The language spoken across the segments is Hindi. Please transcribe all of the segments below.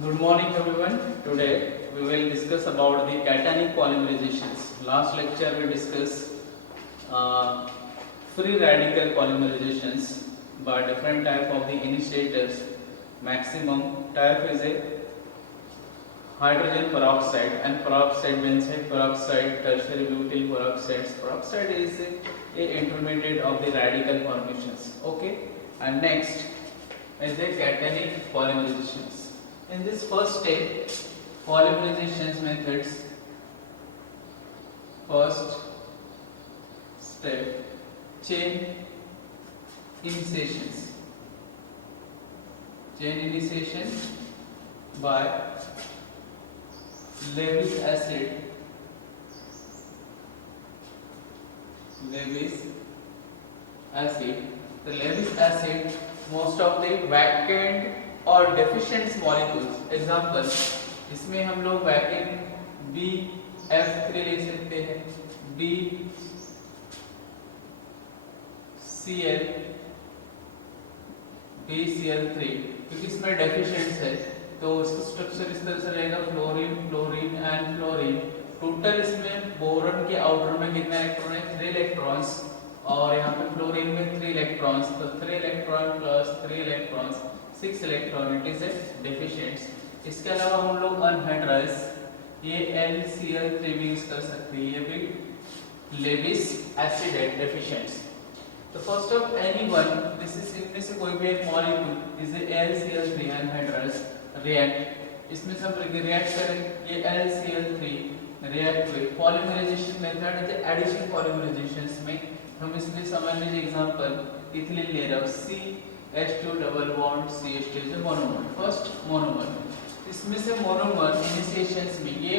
Good morning everyone. Today we will discuss about the cationic polymerizations. Last lecture we discussed uh, free radical polymerizations by different type of the initiators. Maximum type is a hydrogen peroxide and peroxide, benzene peroxide, tertiary butyl peroxides. Peroxide is a intermediate of the radical formations. Okay, and next is the cationic polymerizations. In this first step, polymerizations methods. First step, chain initiations. Chain initiation by Lewis acid. Lewis acid. The Lewis acid, most of the vacant और deficient molecules. Example, इसमें हम लोग vacant BF3 ले सकते हैं, BCl3, क्योंकि इसमें deficient है तो इसका स्ट्रक्चर इस तरह से रहेगा, fluorine fluorine and fluorine. Total इसमें बोरन के आउटर में कितने इलेक्ट्रॉन है? 3 इलेक्ट्रॉन्स, और यहाँ पे फ्लोरीन में 3 इलेक्ट्रॉन्स, तो 3 electron plus 3 electrons 6 electron, it is A deficient. इसके अलावा हम लोग अनहाइड्राइज ये LCl3 भी यूज कर सकते हैं, ये भी लेविस एसिड है डेफिशिएंट. तो first of any one, this is इनमें से कोई भी एक मॉलिक्यूल इज LCl3 अनहाइड्राइज रिएक्ट, इसमें से हम रिएक्ट करें ये LCl3 react with polymerisation method is addition polymerisations में हम इसमें समझ लीजिए एग्जांपल इथिलीन ले रहा हूं, CH2 double bond CH2 is monomer. First monomer, इसमें से मोनोमर इनिशिएशंस में ये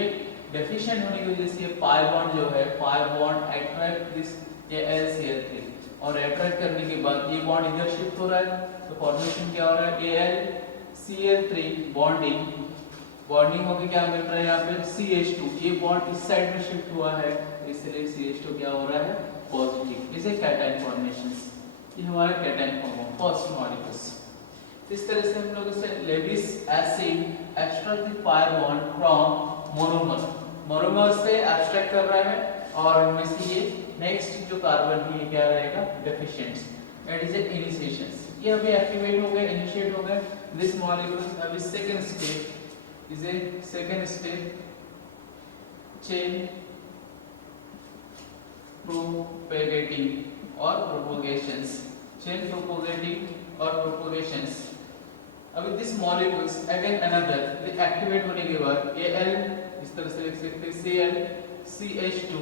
डेफिशिएंट होने की वजह से ये पाई बॉन्ड जो है, पाई बॉन्ड अट्रैक्ट दिस ये LCl3, और अट्रैक्ट करने के बाद ये बॉन्ड इधर शिफ्ट हो रहा है, तो फॉर्मेशन क्या हो रहा है? AlCl3 बॉन्डिंग होके क्या मिल रहा है यहाँ पे? CH2, ये बॉन्ड इस साइड में शिफ्ट हुआ है, इसलिए CH2 क्या हो रहा है? पॉजिटिव. इसे कैटायन फॉर्मेशंस, ये हमारा कैटायन फॉर्म है फर्स्ट मॉलिक्यूल्स. इस तरह से हम लोग इसे Lewis acid extract the pi bond from monomer, monomer से एक्सट्रैक्ट कर रहा है, और इनमें से ये नेक्स्ट जो कार्बन है ये क्या रहेगा? डेफिशिएंट्स. That is initiations. ये अभी एक्टिवेट हो गए, इनिशिएट हो गए दिस मॉलिक्यूल्स. अभी second step is a second step chain propagating और प्रोपोगेशंस. चेन प्रोपोगेटिंग और प्रोपोगेशंस. अभी this molecules again another they activate होने के बाद Al इस तरह से लिख सकते हैं Cl CH2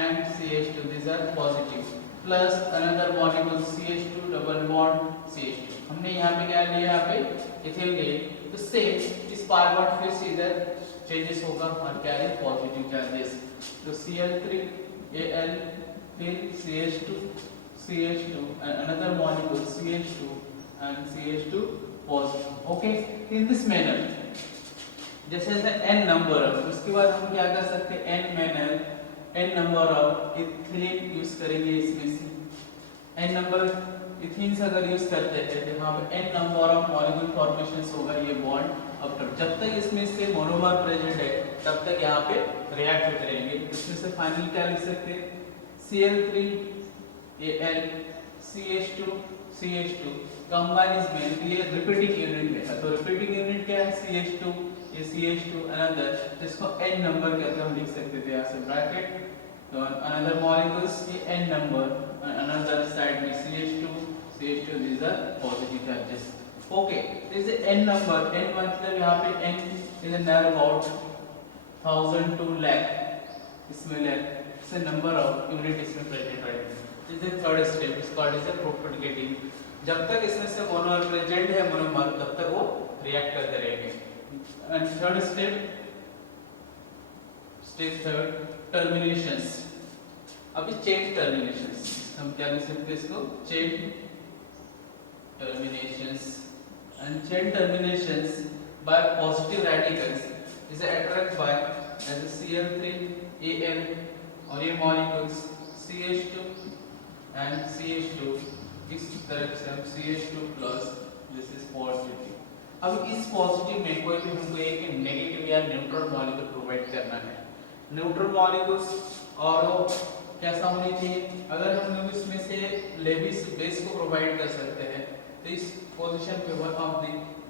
and CH2, these are positive, plus another molecule CH2 double bond CH2. हमने यहाँ पे क्या लिया? यहाँ पे इथिल लिए, तो सेम इस पाई बॉन्ड फिर से इधर चेंजेस होगा और क्या है? Positive charges. तो Cl3 Al फिर CH2 and another molecule CH2 and CH2 positive. Okay, in this manner जैसे जैसे n नंबर ऑफ, उसके बाद हम क्या कर सकते हैं? n number of ethylene use करेंगे. इसमें से n नंबर इथिलीन से अगर यूज करते हैं तो यहाँ पे n number of molecule formations होगा ये बॉन्ड आफ्टर. जब तक इसमें से मोनोमर प्रेजेंट है तब तक यहाँ पे रिएक्ट होते रहेंगे. इसमें से फाइनल क्या लिख सकते हैं? Cl3 Al CH2 combine is main, ये रिपीटिंग यूनिट में है, तो रिपीटिंग यूनिट क्या है? CH2, ये CH2 अनदर, जिसको n नंबर कहते हैं, हम लिख सकते थे यहाँ से ब्रैकेट. तो अनदर मॉलिक्यूल्स ये n नंबर, अनदर साइड में CH2 these are positive charges. Okay, this is n number. n मतलब यहाँ पे n is a near about 1000 to lakh, इसमें lakh से नंबर ऑफ यूनिट इसमें प्रेजेंट रहेगा. This is third step, is called as propagating. जब तक इसमें से मोनोमर प्रेजेंट है मोनोमर, तब तक वो रिएक्ट करते रहेंगे. And third step third terminations. अभी चेन टर्मिनेशंस हम क्या लिख सकते हैं? इसको chain terminations. And chain terminations by positive radicals is attract by as Cl3 Al, और ये मॉलिक्यूल्स CH2 इस तरह से हम CH2 plus this is positive. अब इस पॉजिटिव में कोई भी हमको एक नेगेटिव या न्यूट्रल मॉलिक्यूल प्रोवाइड करना है। न्यूट्रल मॉलिक्यूल्स और कैसा होनी चाहिए, अगर हम लोग इसमें से लेविस बेस को प्रोवाइड कर सकते हैं तो इस पोजीशन पे one of the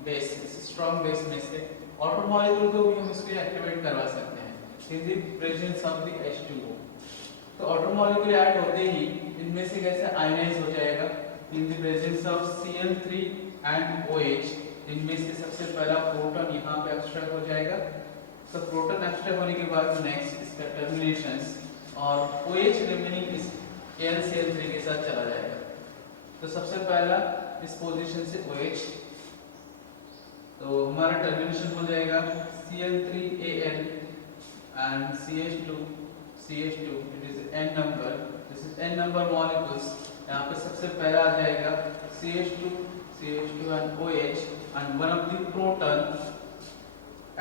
base strong base में से आउटर मॉलिक्यूल को भी हम इसको एक्टिवेट करवा सकते हैं in the presence of the H2O। तो आउटर मॉलिक्यूल ऐड होते ही इनमें से कैसे आयनाइज हो जाएगा in the presence of Cl3 and OH। इनमें से सबसे पहला प्रोटॉन यहाँ पे एक्सट्रैक्ट हो जाएगा। तो प्रोटॉन एक्सट्रैक्ट होने के बाद नेक्स्ट इसका टर्मिनेशंस और OH रिमेनिंग इस AlCl3 के साथ चला जाएगा। तो सबसे पहला इस पोजीशन से OH, तो हमारा टर्मिनेशन हो जाएगा Cl3Al and CH2 it is n number, this is n number molecules। यहाँ पे सबसे पहला आ जाएगा CH2 and OH and one of the proton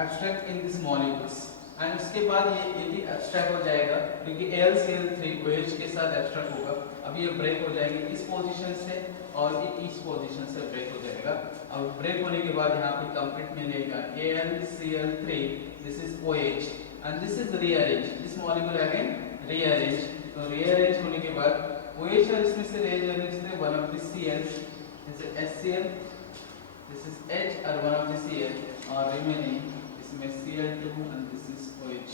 abstract in this molecules and उसके बाद ये भी abstract हो जाएगा क्योंकि AlCl3 OH के साथ abstract होगा। अब ये ब्रेक हो जाएगी इस पोजीशन से और ये इस पोजीशन से ब्रेक हो जाएगा। अब ब्रेक होने के बाद यहाँ पे कंप्लीट मिलेगा AlCl3, this is OH and this is rearrange, this molecule again rearrange। तो rearrange होने के बाद OH और इसमें से rearrange से one of the Cl, this is HCl, this is H और one of the Cl और remaining इसमें Cl2 and this is OH।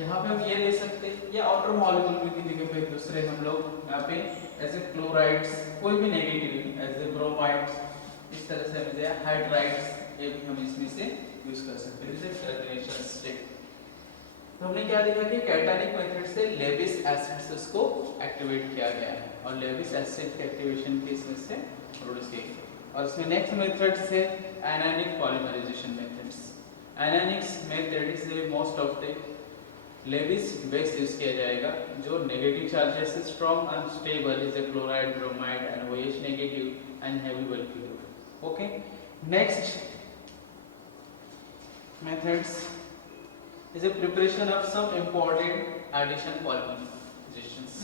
यहाँ पे हम ये ले सकते हैं या आउटर मॉलिक्यूल भी की जगह पे दूसरे हम लोग यहाँ पे ऐसे क्लोराइड्स कोई भी नेगेटिव ऐसे ब्रोमाइड्स इस तरह से हम जैसे हाइड्राइड्स ये भी हम इसमें से यूज कर सकते हैं जैसे टर्मिनेशन स्टेट। तो हमने क्या देखा कि कैटायनिक मेथड से लेविस एसिड्स को एक्टिवेट किया गया है और लेविस एसिड के एक्टिवेशन के इसमें से प्रोड्यूस किए और इसमें नेक्स्ट मेथड से anionic polymerisation methods. Anionics method is the most of the Lewis base use किया जाएगा जो नेगेटिव चार्जेस है strong unstable is a chloride bromide and OH negative and heavy value. Okay, next methods is a preparation of some important addition polymerizations।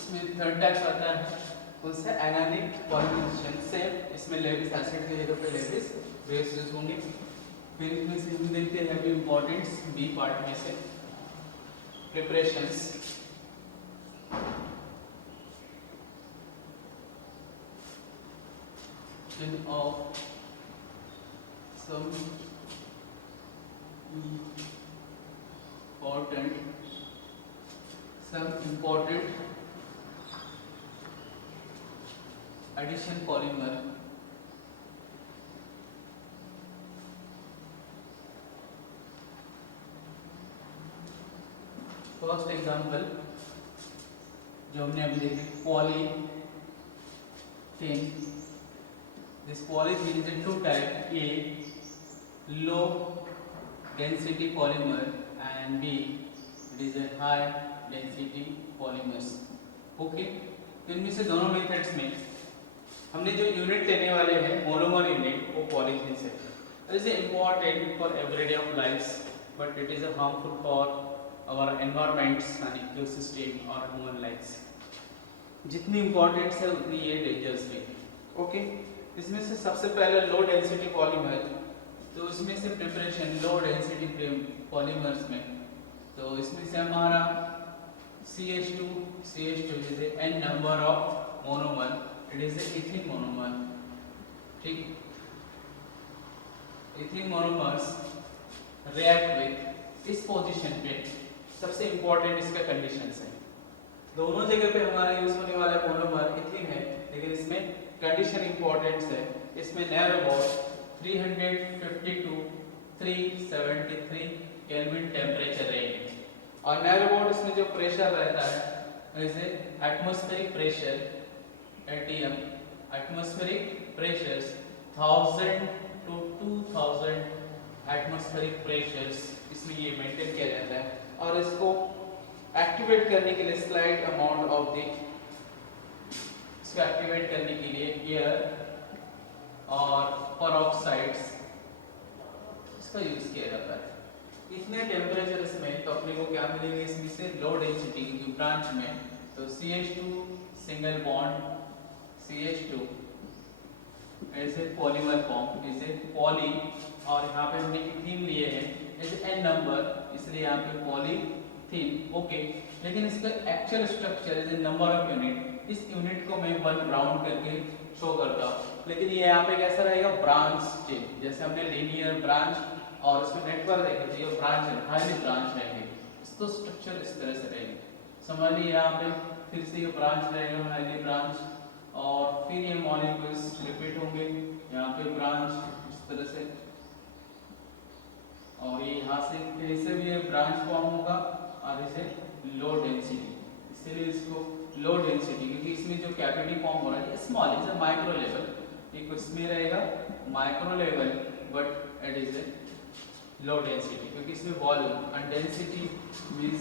इसमें थर्ड टाइप आता है उससे एनायनिक पॉलीमराइजेशन से इसमें लेविस एसिड के जगह पे लेविस बेस यूज होंगे। फिर इसमें से हम देखते हैं भी इंपॉर्टेंट्स बी पार्ट में से preparations of some important addition polymer first example जो हमने अभी देखी polythene. This polythene is in two type, A low density polymer and B it is a high density polymers. Okay, तो इनमें से दोनों मेथड्स में हमने जो यूनिट लेने वाले हैं मोनोमर यूनिट वो पॉलीथीन से। It is important for everyday of life but it is harmful for our environments and ecosystem और ह्यूमन लाइफ। जितनी इम्पोर्टेंट है उतनी ये डेंजरस भी। ओके, इसमें से सबसे पहले लो डेंसिटी पॉलीमर, तो इसमें से प्रिपरेशन लो डेंसिटी पॉलीमर्स में, तो इसमें से हमारा CH2 जैसे n number of monomer, it is इथिन monomer. ठीक, इथिन मोनोमर्स रिएक्ट विद इस पोजीशन पे सबसे इंपॉर्टेंट इसका कंडीशंस है। दोनों जगह पे हमारा यूज होने वाला मोनोमर इथिन है लेकिन इसमें कंडीशन इंपॉर्टेंट है। इसमें near about 350 to 373 kelvin temperature रहेगी और नियर अबाउट इसमें जो प्रेशर रहता है जैसे atmospheric pressure ATM, atmospheric pressures 1000 to 2000 atmospheric pressures इसमें ये मेंटेन किया जाता है और इसको एक्टिवेट करने के लिए स्लाइड अमाउंट ऑफ द, इसको एक्टिवेट करने के लिए एयर और पेरोक्साइड्स इसका यूज किया जाता है। इतने टेम्परेचर्स में तो अपने को क्या मिलेंगे इसमें से, लो डेंसिटी की ब्रांच में तो CH2 सिंगल बॉन्ड CH2 ऐसे पॉलीमर फॉर्म ऐसे पॉली, और यहाँ पे हमने इथीन लिए हैं ऐसे n नंबर, इसलिए यहाँ पे पॉलीथीन। ओके, लेकिन इसका actual structure is number of unit, इस यूनिट को मैं 1 राउंड करके शो करता हूँ, लेकिन ये यहाँ पे कैसा रहेगा, ब्रांच चेन, जैसे हमने लीनियर ब्रांच और इसमें नेटवर्क देखे थे, ये ब्रांच है, हाईली ब्रांच रहेंगे, इसको स्ट्रक्चर इस तरह से रहेंगे। समझ लीजिए यहाँ पे फिर से ये ब्रांच रहेगा, हाईली ब्रांच, और फिर ये मॉलिक्यूल्स रिपीट होंगे, यहाँ पे ब्रांच इस तरह से, और ये यहाँ से कैसे भी ये ब्रांच फॉर्म होगा, और इसे लो डेंसिटी, इसीलिए इसको लो डेंसिटी, क्योंकि इसमें जो कैविटी फॉर्म हो रहा है small is a micro level, एक इसमें रहेगा micro level but it is a low density, क्योंकि इसमें volume and density means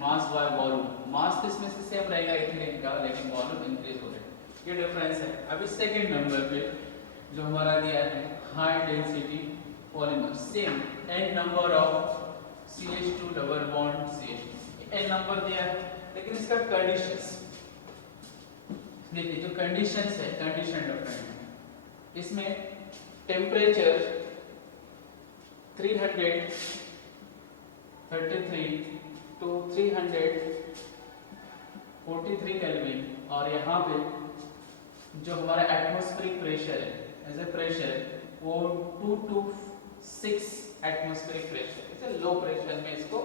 mass by volume, mass तो इसमें से सेम रहेगा इथेन का, लेकिन वॉल्यूम इंक्रीज हो रहा है, ये डिफरेंस है। अभी सेकंड नंबर पे जो हमारा दिया है high density polymer, same n number of CH2 double bond CH2, n number दिया है, लेकिन इसका कंडीशंस देखिए, जो कंडीशंस है कंडीशन डिफरेंट है। इसमें टेम्परेचर 333 टू 343 केल्विन, और यहाँ पे जो हमारा एटमॉस्फेरिक प्रेशर है एज ए प्रेशर वो 2 to 6 एटमॉस्फेरिक प्रेशर, इसे लो प्रेशर में इसको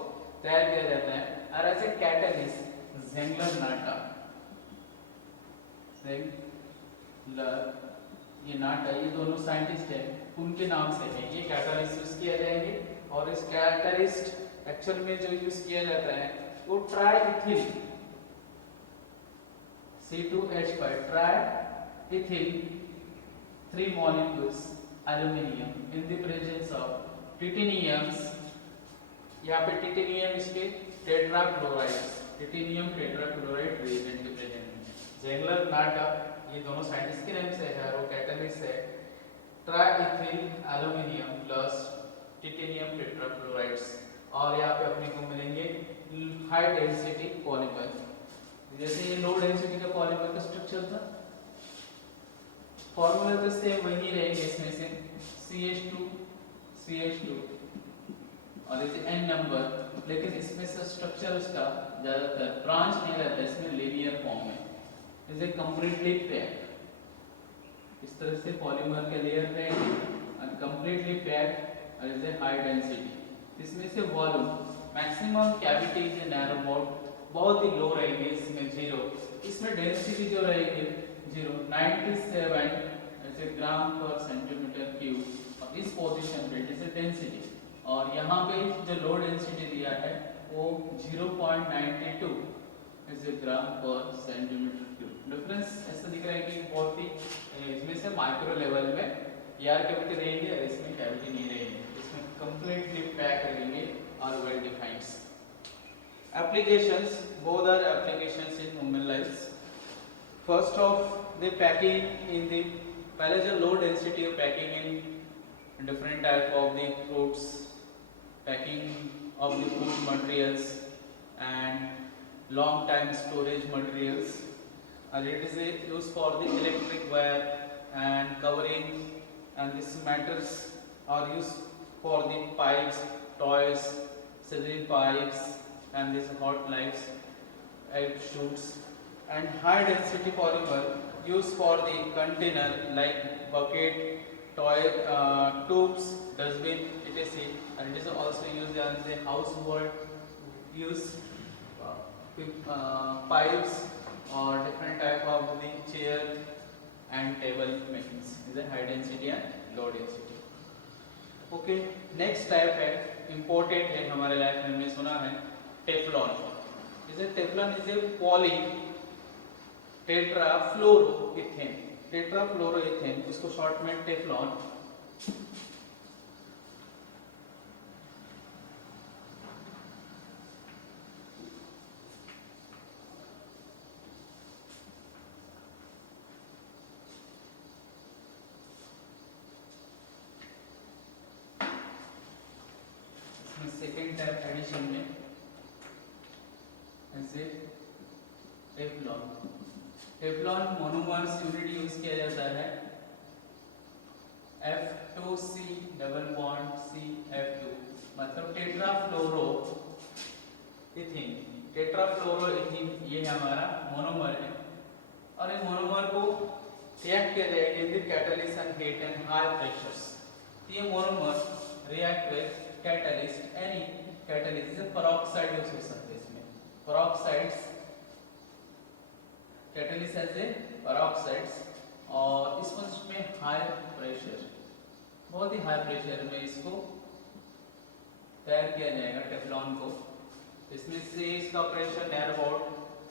तैयार किया जाता है। और एज ए कैटलिस्ट ज़ेंगलर नाटा, ये नाटा, ये दोनों साइंटिस्ट हैं, उनके नाम से है ये कैटलिस्ट यूज किया जाएंगे। और इस कैटलिस्ट एक्चुअल में जो यूज किया जाता है वो ट्राइइथिल C2H5 ट्राइइथिल 3 molecules aluminium in the presence of titaniums, यहाँ पे टिटेनियम इसके टेट्राक्लोराइड, टिटेनियम टेट्राक्लोराइड रिएजेंट के प्रेजेंट में। ज़ेंगलर नाटा ये दोनों साइंटिस्ट के नेम से है, वो कैटलिस्ट है ट्राइइथिल एल्यूमिनियम प्लस टिटेनियम टेट्राक्लोराइड्स, और यहाँ पे अपने को मिलेंगे हाई डेंसिटी पॉलीमर। जैसे ये लो डेंसिटी का पॉलीमर का स्ट्रक्चर था, फॉर्मूला तो सेम वही रहेंगे, इसमें से CH2 और इसे n नंबर, लेकिन इसमें से स्ट्रक्चर उसका ज्यादातर ब्रांच नहीं रहता, इसमें लीनियर फॉर्म में, इसे कंप्लीटली पैक, इस तरह से पॉलीमर के लेयर रहेंगे और कंप्लीटली पैक और इसे हाई डेंसिटी। इसमें से volume maximum cavity is narrow mode, बहुत ही लो रहेंगे, इसमें 0, इसमें डेंसिटी जो रहेगी 97 ऐसे ग्राम पर सेंटीमीटर क्यूब, और इस पोजीशन पे जैसे डेंसिटी, और यहाँ पे जो लो डेंसिटी दिया है वो 0.92 ऐसे ग्राम पर सेंटीमीटर क्यूब। डिफरेंस ऐसा दिख रहा है कि बहुत ही इसमें से माइक्रो लेवल में एयर कैविटी रहेंगे और इसमें कैविटी नहीं रहेंगे, इसमें कंप्लीटली पैक रहेंगे और well defined. Applications, both are applications in human lives. First off, the packing in the, पहले जो low density packing in different type of the fruits, packing of the food materials and long time storage materials, and it is used for the electric wire and covering, and this matters are used for the pipes, toys, cylindrical pipes, and these hot lights, egg shoots, and high density polymer used for the container like bucket, toy, tubes, dustbin, etc. And it is also used as the household use, pipes or different type of the chair and table makings. Is a high density and low density. Okay, next type है important है हमारे लाइफ में सुना है टेफ्लॉन। इसे टेफ्लॉन इज ए पॉली टेट्राफ्लोरोइथेन, टेट्राफ्लोरोइथेन, उसको शॉर्ट में टेफ्लॉन। इसमें सेकेंड टाइप एडिशन में ऐसे टेफ्लॉन मोनोमर्स यूनिट यूज किया जाता है F2C डबल बॉन्ड CF2 मतलब टेट्राफ्लोरो इथीन ये हमारा मोनोमर है और इस मोनोमर को रिएक्ट किया जाएगा with catalyst and heat and high pressures. ये monomer react with catalyst any catalyst जैसे पेरोक्साइड यूज हो सकते हैं इसमें पेरोक्साइड्स कैटलिस्ट एज ए पेरोक्साइड्स और इसमें हाई प्रेशर बहुत ही हाई प्रेशर में इसको तैयार किया जाएगा टेफ्लॉन को। इसमें से इसका प्रेशर नियर अबाउट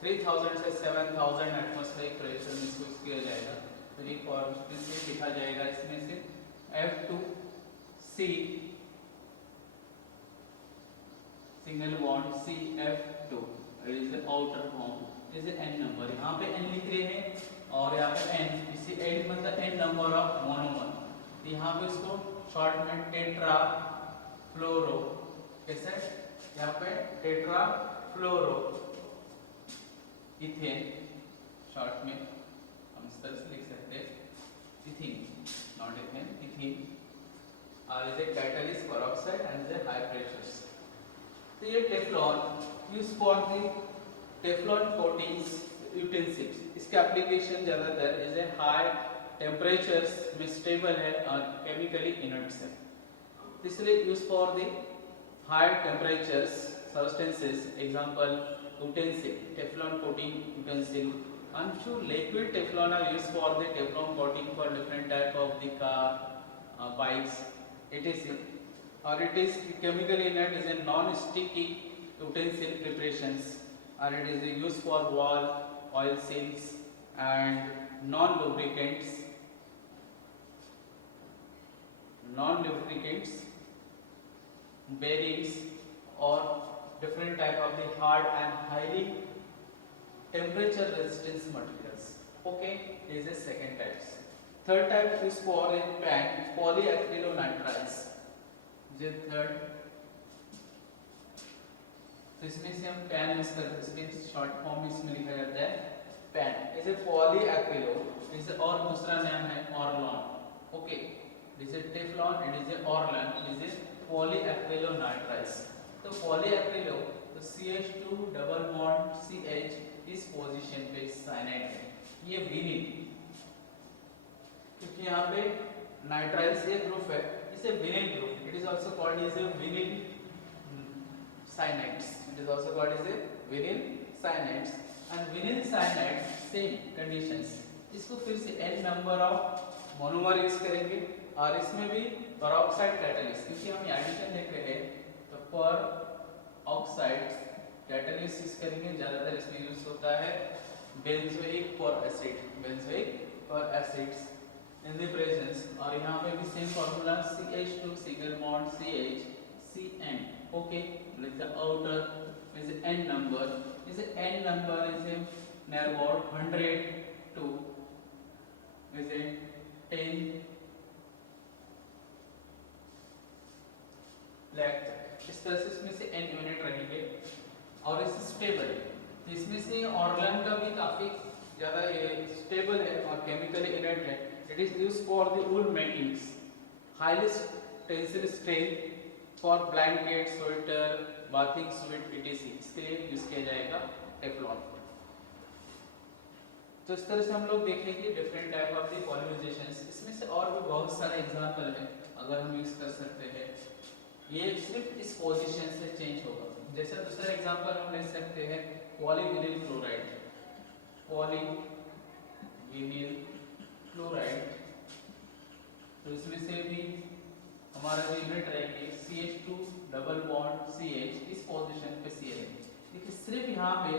3000 से 7000 एटमॉस्फेरिक प्रेशर में इसको किया जाएगा। तो ये फॉर्मूला से लिखा जाएगा इसमें से F2C single bond CF2 it is the outer form is n number. यहाँ पे n लिख रहे हैं और यहाँ पे n इसी n मतलब n नंबर ऑफ मोनोमर। यहाँ पे इसको शॉर्ट में टेट्रा फ्लोरो कैसे यहाँ पे टेट्रा फ्लोरो इथेन शॉर्ट में हम इस तरह से लिख सकते हैं इथीन नॉट इथेन इथीन और is a catalyst peroxide and is a high pressures. तो ये Teflon use for the Teflon coatings utensils इसका एप्लीकेशन ज्यादातर इज ए हाई टेम्परेचर्स में स्टेबल है और केमिकली इनर्ट्स है इसलिए use for the high temperatures substances example utensil teflon coating utensil and few liquid teflon are used for the teflon coating for different type of the car bikes etc or it is chemically inert is a non sticky utensil preparations or it is used for wall oil seals and non lubricants bearings or different type of the hard and highly temperature resistance materials. Okay, this is second types. Third type is for a PAN polyacrylonitriles. This is third. तो इसमें से हम PAN यूज करते हैं इसमें शॉर्ट फॉर्म इसमें लिखा जाता है PAN is a polyacrylo is और दूसरा नाम है Orlon. Okay, this is Teflon it is a Orlon it is a polyacrylonitriles. तो पॉलीएक्रिलो तो CH2 डबल बॉन्ड CH इस पोजीशन पे साइनाइड है ये विनिल क्योंकि यहाँ पे नाइट्राइल से ग्रुप है इसे vinyl group it is also called as a vinyl cyanides it is also called as a vinyl cyanides and vinyl cyanide same conditions इसको फिर से n number of monomer use करेंगे और इसमें भी पेरोक्साइड कैटलिस्ट क्योंकि हम एडिशन देख रहे हैं तो पर ऑक्साइड्स कैटलिस्ट यूज करेंगे ज्यादातर इसमें यूज होता है बेंजोइक पर एसिड्स इन द प्रेजेंस और यहाँ पे भी same formula CH2 single bond CH CN okay like the outer is n number is near about 100 to is a 10 lakh इस तरह से इसमें से n यूनिट रहेंगे और इस स्टेबल है तो इसमें से ऑर्लन का भी काफी ज्यादा स्टेबल है और केमिकली इनर्ट है it is used for the wool makings highly tensile strain for blanket sweater bathing sweat etc इसके लिए यूज किया जाएगा टेफ्लॉन। तो इस तरह से हम लोग देखेंगे डिफरेंट टाइप ऑफ द पॉलिमराइजेशंस इसमें से और भी बहुत सारे एग्जांपल हैं अगर हम यूज कर सकते हैं ये सिर्फ इस पोजीशन से चेंज होगा जैसे दूसरा एग्जांपल हम ले सकते हैं पॉलीविनिल क्लोराइड तो इसमें से भी हमारा जो यूनिट रहेगी CH2 डबल बॉन्ड CH इस पोजीशन पे Cl है देखिए सिर्फ यहाँ पे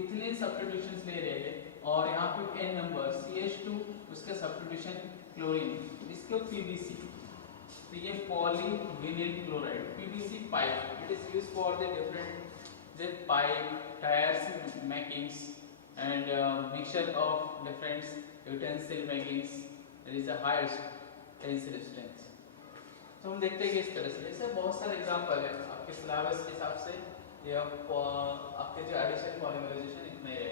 इथिलीन सब्स्टिट्यूशंस ले रहे हैं और यहाँ पे n नंबर CH2 उसका सब्स्टिट्यूशन क्लोरीन इसको PBC तो ये polyvinyl chloride PVC pipe it is used for the different pipe tyres makings and mixture of different utensil makings there is a higher tensile strength. तो हम देखते हैं कि इस तरह से ऐसे बहुत सारे एग्जांपल हैं आपके सिलेबस के हिसाब से, या आपके जो एडिशन पॉलीमराइजेशन इतना ही रहेगा।